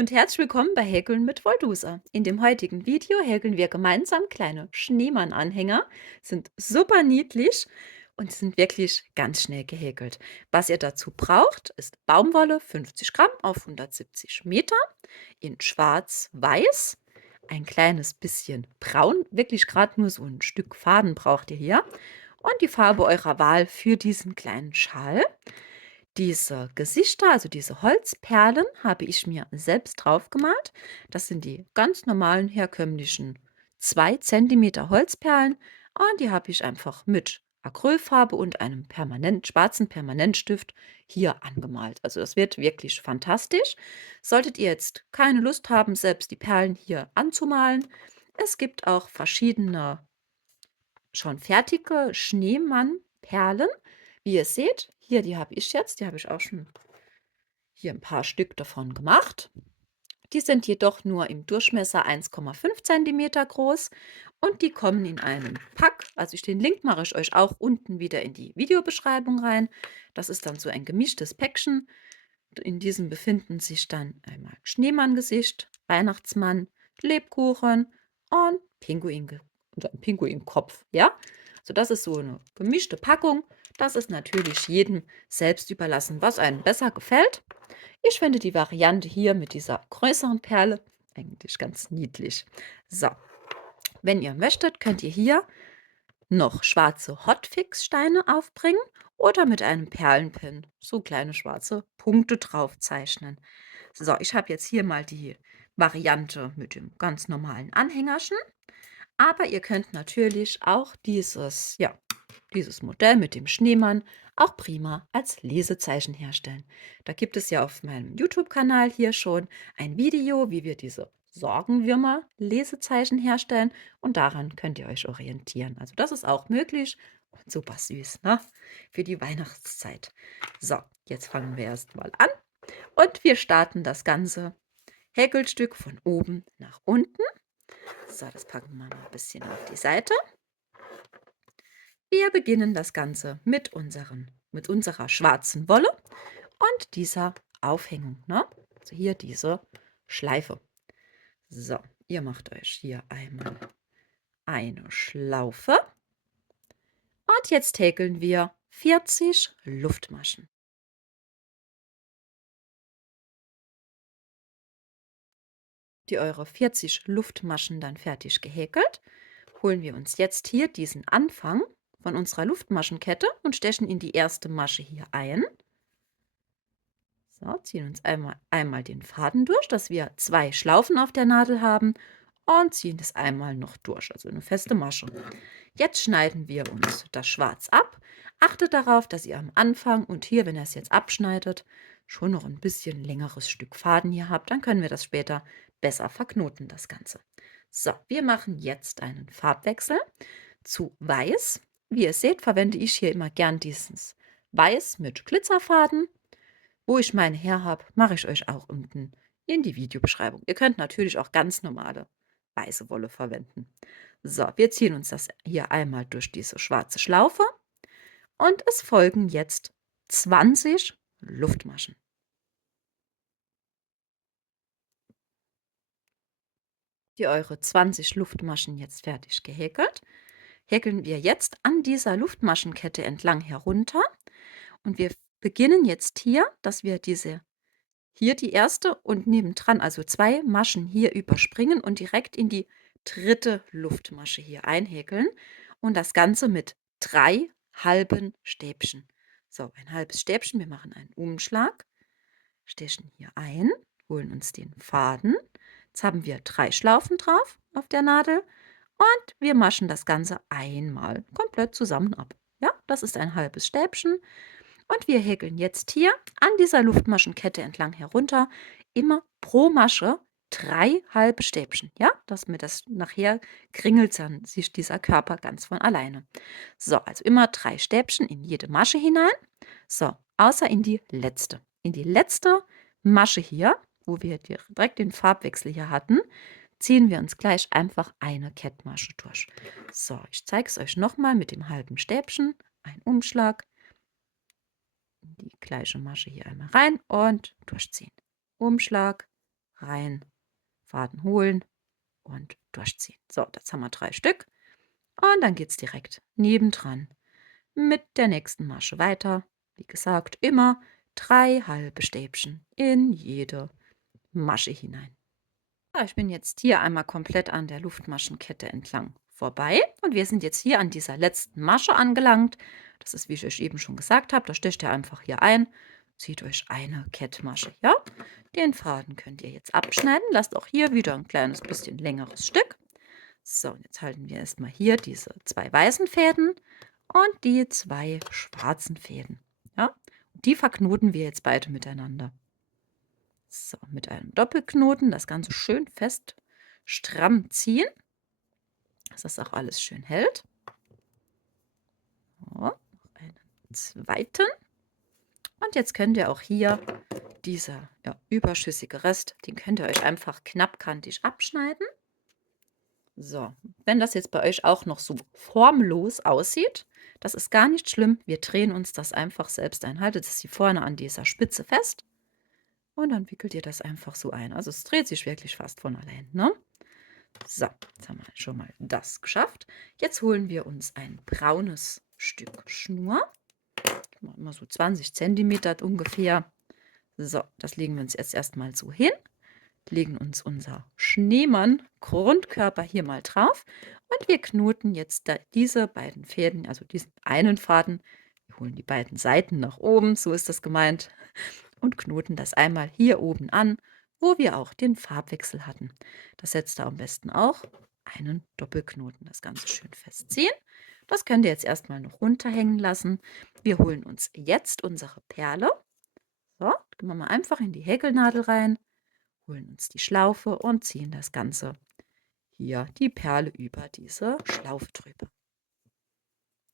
und herzlich willkommen bei Häkeln mit Voldusa. In dem heutigen Video häkeln wir gemeinsam kleine Schneemann-Anhänger. Sind super niedlich und sind wirklich ganz schnell gehäkelt. Was ihr dazu braucht, ist Baumwolle 50 Gramm auf 170 Meter in schwarz-weiß. Ein kleines bisschen braun, wirklich gerade nur so ein Stück Faden braucht ihr hier. Und die Farbe eurer Wahl für diesen kleinen Schal. Diese Gesichter, also diese Holzperlen, habe ich mir selbst drauf gemalt. Das sind die ganz normalen herkömmlichen 2 Zentimeter Holzperlen und die habe ich einfach mit Acrylfarbe und einem schwarzen Permanentstift hier angemalt. Also das wird wirklich fantastisch. Solltet ihr jetzt keine Lust haben, selbst die Perlen hier anzumalen, es gibt auch verschiedene schon fertige Schneemannperlen. Wie ihr seht, hier, die habe ich jetzt, die habe ich auch schon hier ein paar Stück davon gemacht. Die sind jedoch nur im Durchmesser 1,5 Zentimeter groß und die kommen in einem Pack. Also den Link mache ich euch auch unten wieder in die Videobeschreibung rein. Das ist dann so ein gemischtes Päckchen. In diesem befinden sich dann einmal Schneemanngesicht, Weihnachtsmann, Lebkuchen und und ein Pinguinkopf. Ja, also das ist so eine gemischte Packung. Das ist natürlich jedem selbst überlassen, was einem besser gefällt. Ich finde die Variante hier mit dieser größeren Perle eigentlich ganz niedlich. So, wenn ihr möchtet, könnt ihr hier noch schwarze Hotfix-Steine aufbringen oder mit einem Perlenpin so kleine schwarze Punkte drauf zeichnen. So, ich habe jetzt hier mal die Variante mit dem ganz normalen Anhängerchen. Aber ihr könnt natürlich auch dieses Modell mit dem Schneemann auch prima als Lesezeichen herstellen. Da gibt es ja auf meinem YouTube-Kanal hier schon ein Video, wie wir diese Sorgenwürmer-Lesezeichen herstellen und daran könnt ihr euch orientieren. Also das ist auch möglich und super süß, ne? Für die Weihnachtszeit. So, jetzt fangen wir erstmal an und wir starten das ganze Häkelstück von oben nach unten. So, das packen wir mal ein bisschen auf die Seite. Wir beginnen das Ganze mit unserer schwarzen Wolle und dieser Aufhängung. Ne? Also hier diese Schleife. So, ihr macht euch hier einmal eine Schlaufe. Und jetzt häkeln wir 40 Luftmaschen. Die eure 40 Luftmaschen dann fertig gehäkelt, holen wir uns jetzt hier diesen Anfang von unserer Luftmaschenkette und stechen in die erste Masche hier ein. So, ziehen uns einmal den Faden durch, dass wir 2 Schlaufen auf der Nadel haben und ziehen das einmal noch durch, also eine feste Masche. Jetzt schneiden wir uns das Schwarz ab. Achtet darauf, dass ihr am Anfang und hier, wenn ihr es jetzt abschneidet, schon noch ein bisschen längeres Stück Faden hier habt. Dann können wir das später besser verknoten, das Ganze. So, wir machen jetzt einen Farbwechsel zu Weiß. Wie ihr seht, verwende ich hier immer gern dieses Weiß mit Glitzerfaden. Wo ich meine her habe, mache ich euch auch unten in die Videobeschreibung. Ihr könnt natürlich auch ganz normale weiße Wolle verwenden. So, wir ziehen uns das hier einmal durch diese schwarze Schlaufe und es folgen jetzt 20 Luftmaschen. Die eure 20 Luftmaschen jetzt fertig gehäkelt, häkeln wir jetzt an dieser Luftmaschenkette entlang herunter und wir beginnen jetzt hier, dass wir hier die erste und nebendran, also 2 Maschen hier überspringen und direkt in die dritte Luftmasche hier einhäkeln und das Ganze mit 3 halben Stäbchen. So, ein halbes Stäbchen, wir machen einen Umschlag, stechen hier ein, holen uns den Faden. Jetzt haben wir 3 Schlaufen drauf auf der Nadel und wir maschen das Ganze einmal komplett zusammen ab. Ja, das ist ein halbes Stäbchen. Und wir häkeln jetzt hier an dieser Luftmaschenkette entlang herunter immer pro Masche 3 halbe Stäbchen. Ja, dass mir das nachher kringelt dann sich dieser Körper ganz von alleine. So, also immer 3 Stäbchen in jede Masche hinein. So, außer in die letzte. In die letzte Masche hier, wo wir direkt den Farbwechsel hier hatten, ziehen wir uns gleich einfach eine Kettmasche durch. So, ich zeige es euch nochmal mit dem halben Stäbchen. Ein Umschlag, in die gleiche Masche hier einmal rein und durchziehen. Umschlag, rein, Faden holen und durchziehen. So, jetzt haben wir 3 Stück und dann geht es direkt nebendran mit der nächsten Masche weiter. Wie gesagt, immer 3 halbe Stäbchen in jede Masche hinein. Ja, ich bin jetzt hier einmal komplett an der Luftmaschenkette entlang vorbei und wir sind jetzt hier an dieser letzten Masche angelangt. Das ist, wie ich euch eben schon gesagt habe, da stecht ihr einfach hier ein, zieht euch eine Kettmasche, ja? Den Faden könnt ihr jetzt abschneiden, lasst auch hier wieder ein kleines bisschen längeres Stück. So, und jetzt halten wir erstmal hier diese 2 weißen Fäden und die 2 schwarzen Fäden, ja? Und die verknoten wir jetzt beide miteinander. So, mit einem Doppelknoten das Ganze schön fest stramm ziehen, dass das auch alles schön hält. So, noch einen zweiten. Und jetzt könnt ihr auch hier dieser überschüssige Rest, den könnt ihr euch einfach knappkantig abschneiden. So, wenn das jetzt bei euch auch noch so formlos aussieht, das ist gar nicht schlimm. Wir drehen uns das einfach selbst ein. Haltet es hier vorne an dieser Spitze fest und dann wickelt ihr das einfach so ein. Also es dreht sich wirklich fast von allein, ne? So, jetzt haben wir schon mal das geschafft. Jetzt holen wir uns ein braunes Stück Schnur. Immer so 20 Zentimeter ungefähr. So, das legen wir uns jetzt erstmal so hin. Legen uns unser Schneemann-Grundkörper hier mal drauf. Und wir knoten jetzt diese beiden Fäden, also diesen einen Faden. Wir holen die beiden Seiten nach oben, so ist das gemeint. Und knoten das einmal hier oben an, wo wir auch den Farbwechsel hatten. Das setzt da am besten auch einen Doppelknoten, das Ganze schön festziehen. Das könnt ihr jetzt erstmal noch runterhängen lassen. Wir holen uns jetzt unsere Perle. So, gehen wir mal einfach in die Häkelnadel rein, holen uns die Schlaufe und ziehen das Ganze hier, die Perle über diese Schlaufe drüber.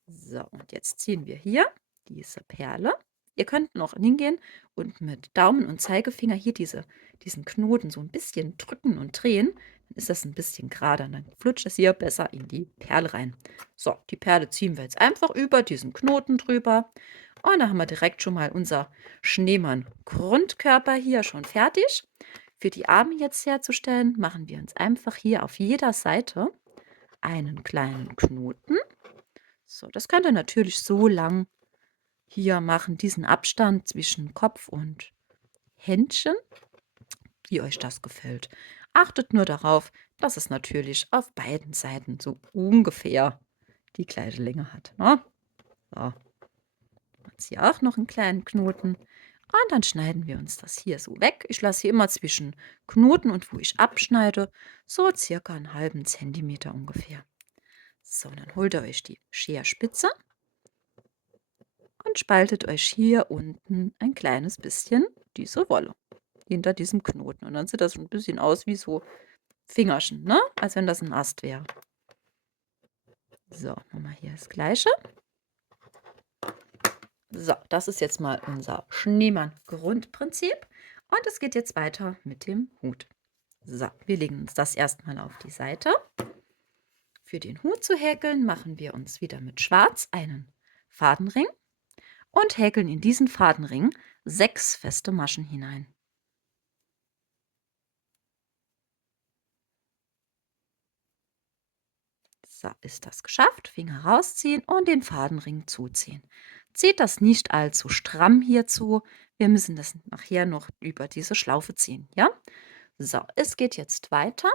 So, und jetzt ziehen wir hier diese Perle. Ihr könnt noch hingehen und mit Daumen und Zeigefinger hier diesen Knoten so ein bisschen drücken und drehen. Dann ist das ein bisschen gerader und dann flutscht es hier besser in die Perle rein. So, die Perle ziehen wir jetzt einfach über diesen Knoten drüber. Und da haben wir direkt schon mal unser Schneemann-Grundkörper hier schon fertig. Für die Arme jetzt herzustellen, machen wir uns einfach hier auf jeder Seite einen kleinen Knoten. So, das könnt ihr natürlich so lang hier machen, diesen Abstand zwischen Kopf und Händchen, wie euch das gefällt. Achtet nur darauf, dass es natürlich auf beiden Seiten so ungefähr die gleiche Länge hat. Ne? So, jetzt hier auch noch einen kleinen Knoten. Und dann schneiden wir uns das hier so weg. Ich lasse hier immer zwischen Knoten und wo ich abschneide, so circa einen halben Zentimeter ungefähr. So, dann holt ihr euch die Scherspitze und spaltet euch hier unten ein kleines bisschen diese Wolle hinter diesem Knoten. Und dann sieht das ein bisschen aus wie so Fingerchen, ne? Als wenn das ein Ast wäre. So, machen wir hier das Gleiche. So, das ist jetzt mal unser Schneemann-Grundprinzip. Und es geht jetzt weiter mit dem Hut. So, wir legen uns das erstmal auf die Seite. Für den Hut zu häkeln, machen wir uns wieder mit Schwarz einen Fadenring und häkeln in diesen Fadenring 6 feste Maschen hinein. So, ist das geschafft. Finger rausziehen und den Fadenring zuziehen. Zieht das nicht allzu stramm hierzu. Wir müssen das nachher noch über diese Schlaufe ziehen, ja? So, es geht jetzt weiter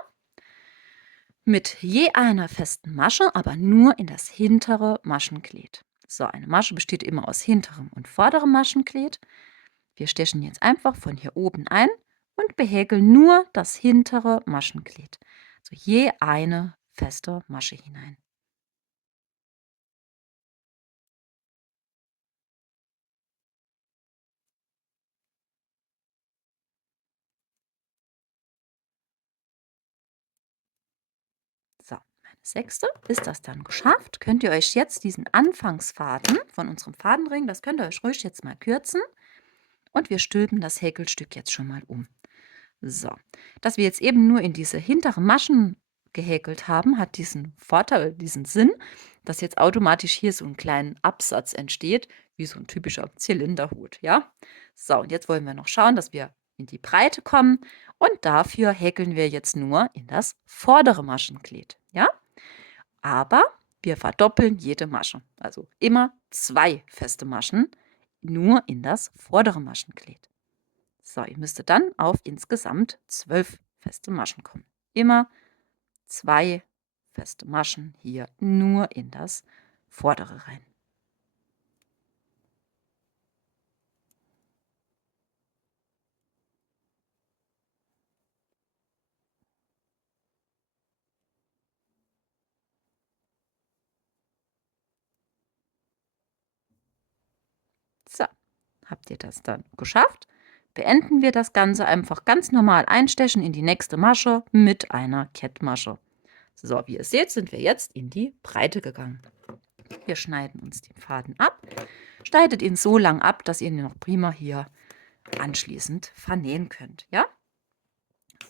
mit je einer festen Masche, aber nur in das hintere Maschenglied. So, eine Masche besteht immer aus hinterem und vorderem Maschenglied. Wir stechen jetzt einfach von hier oben ein und behäkeln nur das hintere Maschenglied. Also je eine feste Masche hinein. So, meine sechste. Ist das dann geschafft, könnt ihr euch jetzt diesen Anfangsfaden von unserem Fadenring, das könnt ihr euch ruhig jetzt mal kürzen. Und wir stülpen das Häkelstück jetzt schon mal um. So, dass wir jetzt eben nur in diese hinteren Maschen gehäkelt haben, hat diesen Vorteil, diesen Sinn, dass jetzt automatisch hier so ein kleiner Absatz entsteht, wie so ein typischer Zylinderhut, ja? So, und jetzt wollen wir noch schauen, dass wir in die Breite kommen. Und dafür häkeln wir jetzt nur in das vordere Maschenglied. Ja? Aber wir verdoppeln jede Masche. Also immer 2 feste Maschen, nur in das vordere Maschenglied. So, ihr müsstet dann auf insgesamt 12 feste Maschen kommen. Immer 2 feste Maschen hier nur in das vordere rein. So, habt ihr das dann geschafft? Beenden wir das Ganze einfach ganz normal einstechen in die nächste Masche mit einer Kettmasche. So, wie ihr seht, sind wir jetzt in die Breite gegangen. Wir schneiden uns den Faden ab, schneidet ihn so lang ab, dass ihr ihn noch prima hier anschließend vernähen könnt. Ja?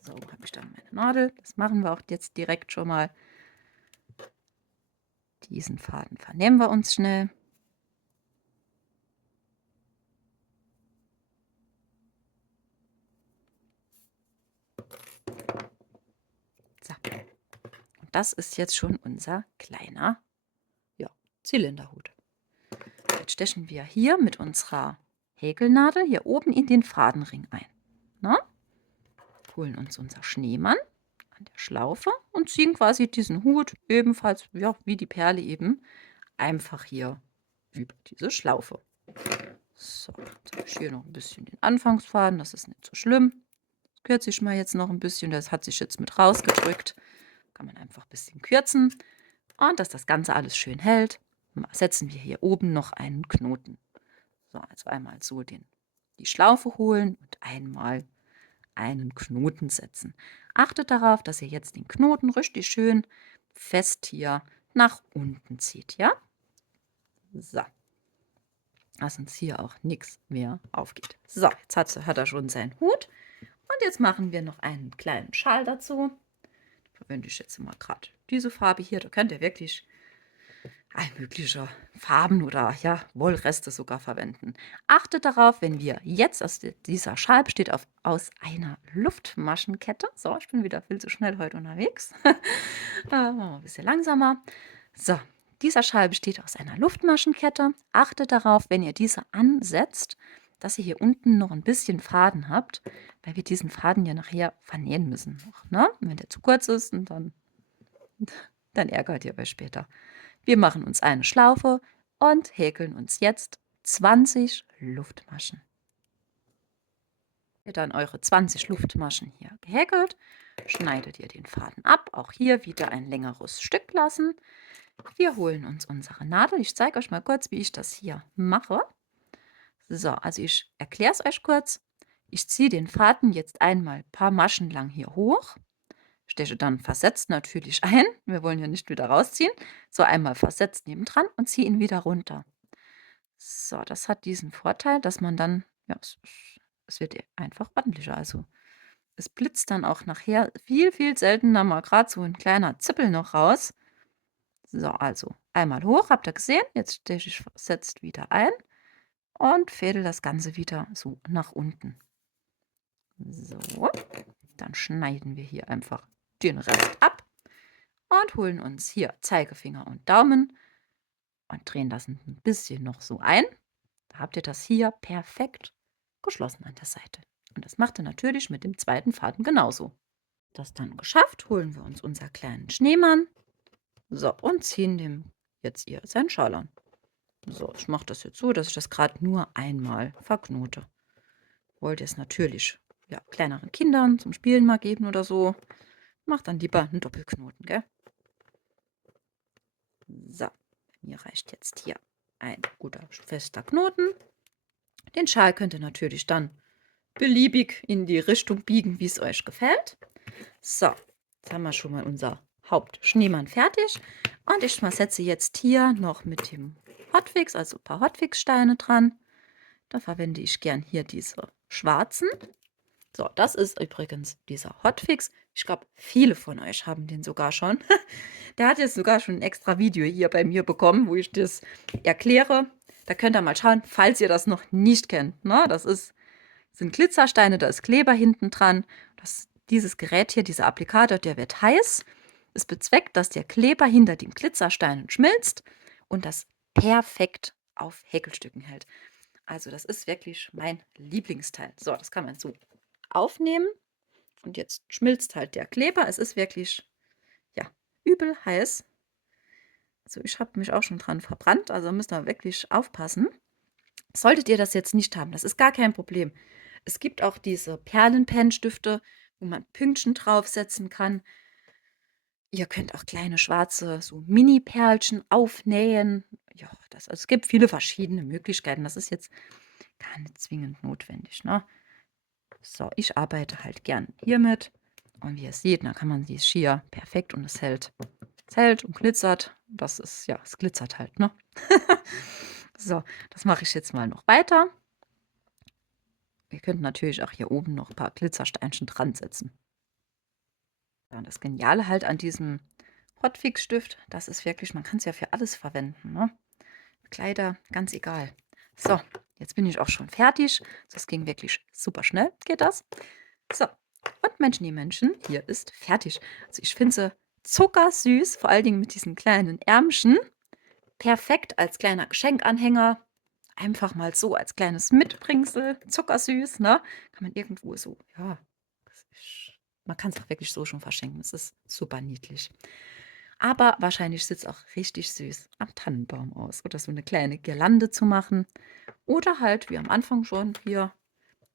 So, habe ich dann meine Nadel. Das machen wir auch jetzt direkt schon mal. Diesen Faden vernähen wir uns schnell. So. Und das ist jetzt schon unser kleiner Zylinderhut. Jetzt stechen wir hier mit unserer Häkelnadel hier oben in den Fadenring ein. Na? Holen uns unser Schneemann an der Schlaufe und ziehen quasi diesen Hut ebenfalls, wie die Perle eben, einfach hier über diese Schlaufe. So, jetzt habe ich hier noch ein bisschen den Anfangsfaden, das ist nicht so schlimm. Das kürze ich mal jetzt noch ein bisschen, das hat sich jetzt mit rausgedrückt. Kann man einfach ein bisschen kürzen. Und dass das Ganze alles schön hält, setzen wir hier oben noch einen Knoten. So, also einmal so die Schlaufe holen und einmal einen Knoten setzen. Achtet darauf, dass ihr jetzt den Knoten richtig schön fest hier nach unten zieht, ja? So. Dass uns hier auch nichts mehr aufgeht. So, jetzt hat er schon seinen Hut. Und jetzt machen wir noch einen kleinen Schal dazu. Verwende ich jetzt mal gerade diese Farbe hier. Da könnt ihr wirklich all mögliche Farben oder Wollreste sogar verwenden. Achtet darauf, wenn wir jetzt, dieser Schal besteht aus einer Luftmaschenkette. So, ich bin wieder viel zu schnell heute unterwegs. Machen wir ein bisschen langsamer. So, dieser Schal besteht aus einer Luftmaschenkette. Achtet darauf, wenn ihr diese ansetzt, dass ihr hier unten noch ein bisschen Faden habt, weil wir diesen Faden ja nachher vernähen müssen. Ne? Wenn der zu kurz ist, und dann ärgert ihr euch später. Wir machen uns eine Schlaufe und häkeln uns jetzt 20 Luftmaschen. Ihr dann eure 20 Luftmaschen hier gehäkelt, schneidet ihr den Faden ab. Auch hier wieder ein längeres Stück lassen. Wir holen uns unsere Nadel. Ich zeige euch mal kurz, wie ich das hier mache. So, also ich erkläre es euch kurz. Ich ziehe den Faden jetzt einmal ein paar Maschen lang hier hoch, steche dann versetzt natürlich ein. Wir wollen ja nicht wieder rausziehen. So einmal versetzt nebendran und ziehe ihn wieder runter. So, das hat diesen Vorteil, dass man dann, es wird einfach ordentlicher. Also es blitzt dann auch nachher viel, viel seltener mal gerade so ein kleiner Zippel noch raus. So, also einmal hoch, habt ihr gesehen. Jetzt steche ich versetzt wieder ein und fädel das Ganze wieder so nach unten. So, dann schneiden wir hier einfach den Rest ab und holen uns hier Zeigefinger und Daumen und drehen das ein bisschen noch so ein. Da habt ihr das hier perfekt geschlossen an der Seite. Und das macht ihr natürlich mit dem zweiten Faden genauso. Das dann geschafft, holen wir uns unser kleinen Schneemann. So, und ziehen dem jetzt hier seinen Schal an. So, ich mache das jetzt so, dass ich das gerade nur einmal verknote. Wollt ihr es natürlich kleineren Kindern zum Spielen mal geben oder so, macht dann lieber einen Doppelknoten, gell? So, mir reicht jetzt hier ein guter fester Knoten. Den Schal könnt ihr natürlich dann beliebig in die Richtung biegen, wie es euch gefällt. So, jetzt haben wir schon mal unser Hauptschneemann fertig. Und ich setze jetzt hier noch mit dem Hotfix, also ein paar Hotfix-Steine dran. Da verwende ich gern hier diese schwarzen. So, das ist übrigens dieser Hotfix. Ich glaube, viele von euch haben den sogar schon. Der hat jetzt sogar schon ein extra Video hier bei mir bekommen, wo ich das erkläre. Da könnt ihr mal schauen, falls ihr das noch nicht kennt. Ne? Das ist sind Glitzersteine, da ist Kleber hinten dran. Dieses Gerät hier, dieser Applikator, der wird heiß. Es bezweckt, dass der Kleber hinter den Glitzersteinen schmilzt und das perfekt auf Häkelstücken hält. Also das ist wirklich mein Lieblingsteil. So, das kann man so aufnehmen und jetzt schmilzt halt der Kleber. Es ist wirklich, ja, übel heiß. Also ich habe mich auch schon dran verbrannt, also müsst ihr wirklich aufpassen. Solltet ihr das jetzt nicht haben, das ist gar kein Problem. Es gibt auch diese Perlenpenstifte, wo man Pünktchen draufsetzen kann. Ihr könnt auch kleine schwarze so Mini-Perlchen aufnähen. Ja, also es gibt viele verschiedene Möglichkeiten. Das ist jetzt gar nicht zwingend notwendig, ne? So, ich arbeite halt gern hiermit. Und wie ihr seht, da kann man die schier perfekt und es hält und glitzert. Das ist, ja, es glitzert halt, ne? So, das mache ich jetzt mal noch weiter. Ihr könnt natürlich auch hier oben noch ein paar Glitzersteinchen dran setzen. Ja, und das Geniale halt an diesem Hotfix-Stift, das ist wirklich, man kann es ja für alles verwenden, ne? Kleider, ganz egal. So, jetzt bin ich auch schon fertig. Das ging wirklich super schnell, geht das. So, und Menschen, die Menschen, hier ist fertig. Also ich finde sie zuckersüß, vor allen Dingen mit diesen kleinen Ärmchen. Perfekt als kleiner Geschenkanhänger. Einfach mal so als kleines Mitbringsel, zuckersüß, ne? Kann man irgendwo so, ja, man kann es auch wirklich so schon verschenken. Es ist super niedlich. Aber wahrscheinlich sieht es auch richtig süß am Tannenbaum aus. Oder so eine kleine Girlande zu machen. Oder halt, wie am Anfang schon, hier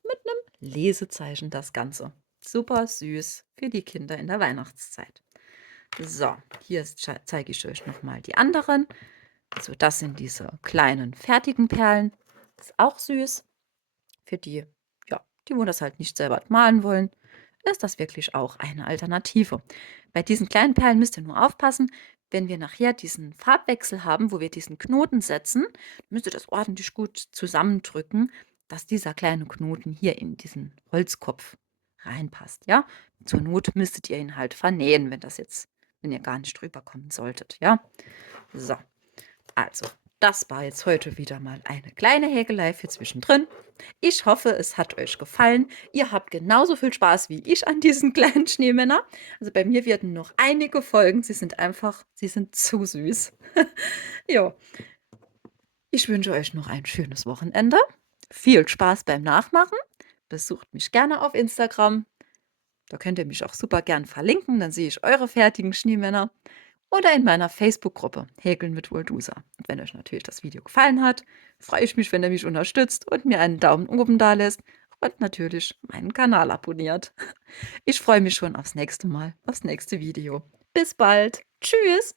mit einem Lesezeichen das Ganze. Super süß für die Kinder in der Weihnachtszeit. So, hier zeige ich euch nochmal die anderen. Also das sind diese kleinen fertigen Perlen. Ist auch süß. Für die, ja, die, wo das halt nicht selber malen wollen, ist das wirklich auch eine Alternative. Bei diesen kleinen Perlen müsst ihr nur aufpassen, wenn wir nachher diesen Farbwechsel haben, wo wir diesen Knoten setzen, müsst ihr das ordentlich gut zusammendrücken, dass dieser kleine Knoten hier in diesen Holzkopf reinpasst, ja? Zur Not müsstet ihr ihn halt vernähen, wenn ihr gar nicht drüber kommen solltet, ja? So, also, das war jetzt heute wieder mal eine kleine Häkelei für zwischendrin. Ich hoffe, es hat euch gefallen. Ihr habt genauso viel Spaß wie ich an diesen kleinen Schneemänner. Also bei mir werden noch einige Folgen. Sie sind zu süß. Ja, ich wünsche euch noch ein schönes Wochenende. Viel Spaß beim Nachmachen. Besucht mich gerne auf Instagram. Da könnt ihr mich auch super gern verlinken. Dann sehe ich eure fertigen Schneemänner. Oder in meiner Facebook-Gruppe Häkeln mit Waldusa. Und wenn euch natürlich das Video gefallen hat, freue ich mich, wenn ihr mich unterstützt und mir einen Daumen oben da lässt und natürlich meinen Kanal abonniert. Ich freue mich schon aufs nächste Mal, aufs nächste Video. Bis bald. Tschüss.